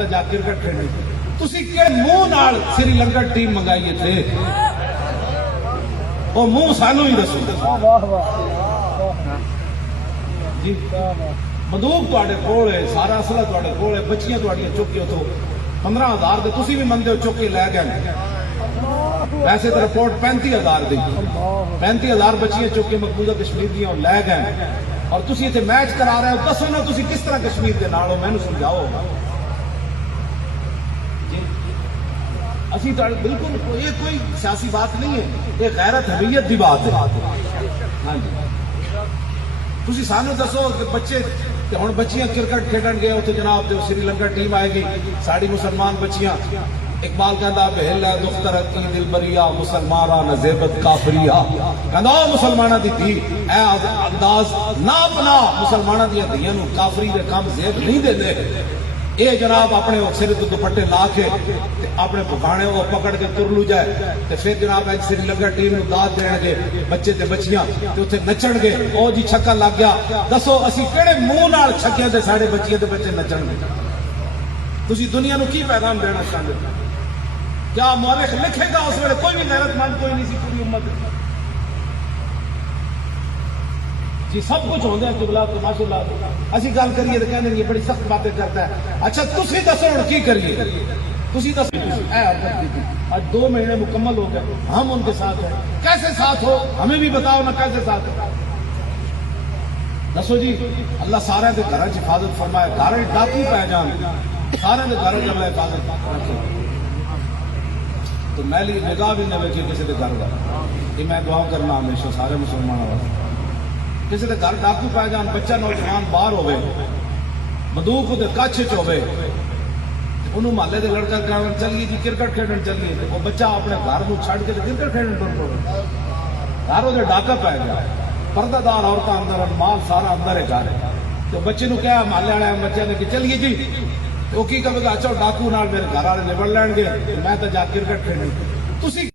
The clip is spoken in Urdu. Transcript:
تو جا کرکٹ کھیلنے تسی کہ منہ نال سری لنکا ٹیم منگائی تھے وہ منہ سانو ہی دسو جی بندوق تواڈے کول ہے سارا اسلحہ تواڈے کول ہے بچیاں تواڈیاں چک کے اتوں 15,000 دے تسی بھی مندے ہو چک کے لے گئے ویسے تو رپورٹ 35,000 دی 35,000 بچیاں چک کے مقبوضہ کشمیر دیاں لے گئے اور تسی اتنے میچ کرا رہے ہو دسو نا تسی کس طرح کشمیر کے نال ہو میں سمجھاؤ اسی بالکل یہ کوئی سیاسی بات نہیں ہے یہ غیرت حمیت کی بات ہے ہاں جی تسی سانو دسو کہ بچے ہوں بچیاں کرکٹ کھیڈن گئے اتنے جناب سری لنکا ٹیم آئے گی ساری مسلمان بچیاں اقبال کہندا بہل ہے دختر کی دل بریا مسلمانہ نزیبت کافریا کہندا او مسلمانہ دی تھی اے انداز نہ اپنا مسلمانہ دی دھیاں نو کافری دے کام زیب نہیں دے دے اے جناب اپنے سر تو دوپٹے لا کے اپنے پکانے وہ پکڑ کے تر لو جائے تے پھر جناب اج سری لنکا ٹیم نو داد دین گے بچے تے بچیاں تے اوتھے نچن گے او جی چھکا لگ گیا دسو اسی کیڑے منہ نال چھکے تے ساڈے بچے تے بچے نچن گے تسی دنیا نو کی پیغام دینا چاہندے کیا مورخ لکھے گا اس ویلے کوئی بھی غیرت مند کوئی نہیں سی پوری امت جی سب کچھ ہوندے ہیں قبلہ تو ماشاءاللہ اسی گل کریے تو کہندے یہ بڑی سخت باتیں کرتا ہے اچھا تسی دسو ہن کی کریے تسی دسو اے آج 2 مہینے مکمل ہو گئے ہم ان کے ساتھ ہیں کیسے ساتھ ہو ہمیں بھی بتاؤ نا کیسے ساتھ ہو دسو جی اللہ سارے دے گھر حفاظت فرمائے گھر ڈاکو پہ جان سارے دے گھر اللہ حفاظت رکھے تو میلی نگاہ بھی نہ ویکھے کسی کے گھر والا یہ میں دعا کرنا ہمیشہ سارے مسلمانوں واسطے کسی کے گھر ڈاکو پہ جان بچہ نوجوان باہر ہوئے بندوق دے کچھ چ ہوئے انہوں محلے دے لڑکا کہن چلیے جی کرکٹ کھیڈن چلیے وہ بچہ اپنے گھر کو چھڈ کے کرکٹ کھیڈن ٹر پڑے گھر وہ ڈاکا پی گیا پردہ دار عورتیں اندر مال سارا اندر ہے گھر تو بچے نو کہا محلے والے بچے نے کہ چلیے جی وہ کی کہے گا اچھا ڈاکو نال میرے گھر والے نبڑ لین گے میں تو جا کرکٹ کھیڈن تسی